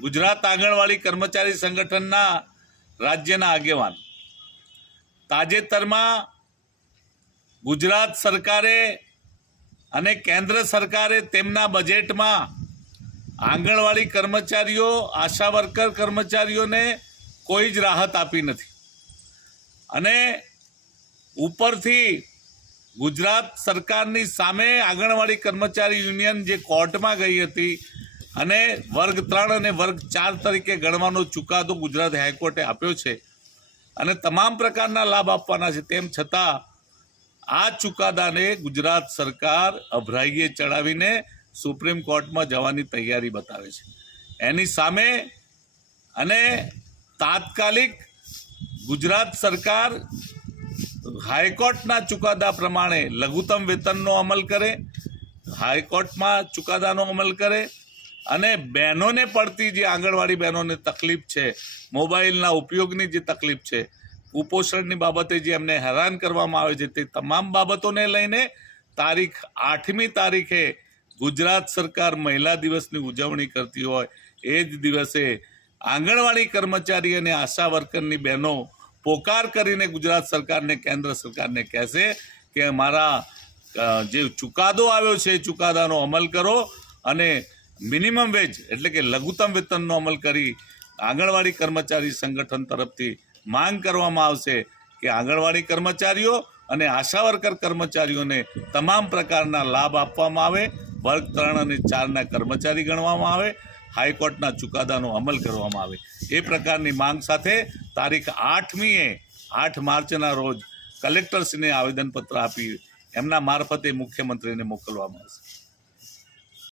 ગુજરાત આંગણવાડી કર્મચારી સંગઠનના રાજ્યના આગેવાન. તાજેતરમાં ગુજરાત સરકારે અને કેન્દ્ર સરકારે તેમના બજેટમાં આંગણવાડી કર્મચારીઓ, આશા વર્કર કર્મચારીઓને કોઈ જ રાહત આપી નથી. અને ઉપરથી ગુજરાત સરકારની સામે આંગણવાડી કર્મચારી યુનિયન જે કોર્ટમાં ગઈ હતી અને વર્ગ ત્રણ અને વર્ગ ચાર તરીકે ગણવાનો ચુકાદો ગુજરાત હાઈકોર્ટે આપ્યો છે. અને તમામ પ્રકારના લાભ આપવાના છે. તેમ છતાં આ ચુકાદાને ગુજરાત સરકાર અભરાઈએ ચડાવીને સુપ્રીમ કોર્ટમાં જવાની તૈયારી બતાવે છે. એની સામે અને તાત્કાલિક ગુજરાત સરકાર હાઈકોર્ટના ચુકાદા પ્રમાણે લઘુત્તમ વેતનનો અમલ કરે, હાઈકોર્ટમાં ચુકાદાનો અમલ કરે અને બહેનોને પડતી જે આંગણવાડી બહેનોને તકલીફ છે, મોબાઈલના ઉપયોગની જે તકલીફ છે, કુપોષણની બાબતે જે એમને હેરાન કરવામાં આવે છે તે તમામ બાબતોને લઈને તારીખ આઠમી તારીખે ગુજરાત સરકાર મહિલા દિવસની ઉજવણી કરતી હોય, એ જ દિવસે આંગણવાડી કર્મચારી અને આશા વર્કરની બહેનો પોકાર કરીને ગુજરાત સરકારને, કેન્દ્ર સરકારને કહેશે કે અમારા જે ચુકાદો આવ્યો છે ચુકાદાનો અમલ કરો અને મિનિમમ વેજ, એટલે કે લઘુત્તમ વેતનનો અમલ કરી આંગણવાડી કર્મચારી સંગઠન તરફથી માંગ કરવામાં આવશે કે આંગણવાડી કર્મચારીઓ અને આશા વર્કર કર્મચારીઓને તમામ પ્રકારના લાભ આપવામાં આવે. વર્ગ ત્રણ અને ચારના કર્મચારી ગણવામાં આવે. હાઈકોર્ટના ચુકાદાનો અમલ કરવામાં આવે. એ પ્રકારની માંગ સાથે તારીખ આઠમીએ, આઠ માર્ચના રોજ કલેક્ટરશ્રીને આવેદનપત્ર આપી એમના મારફતે મુખ્યમંત્રીને મોકલવામાં આવશે.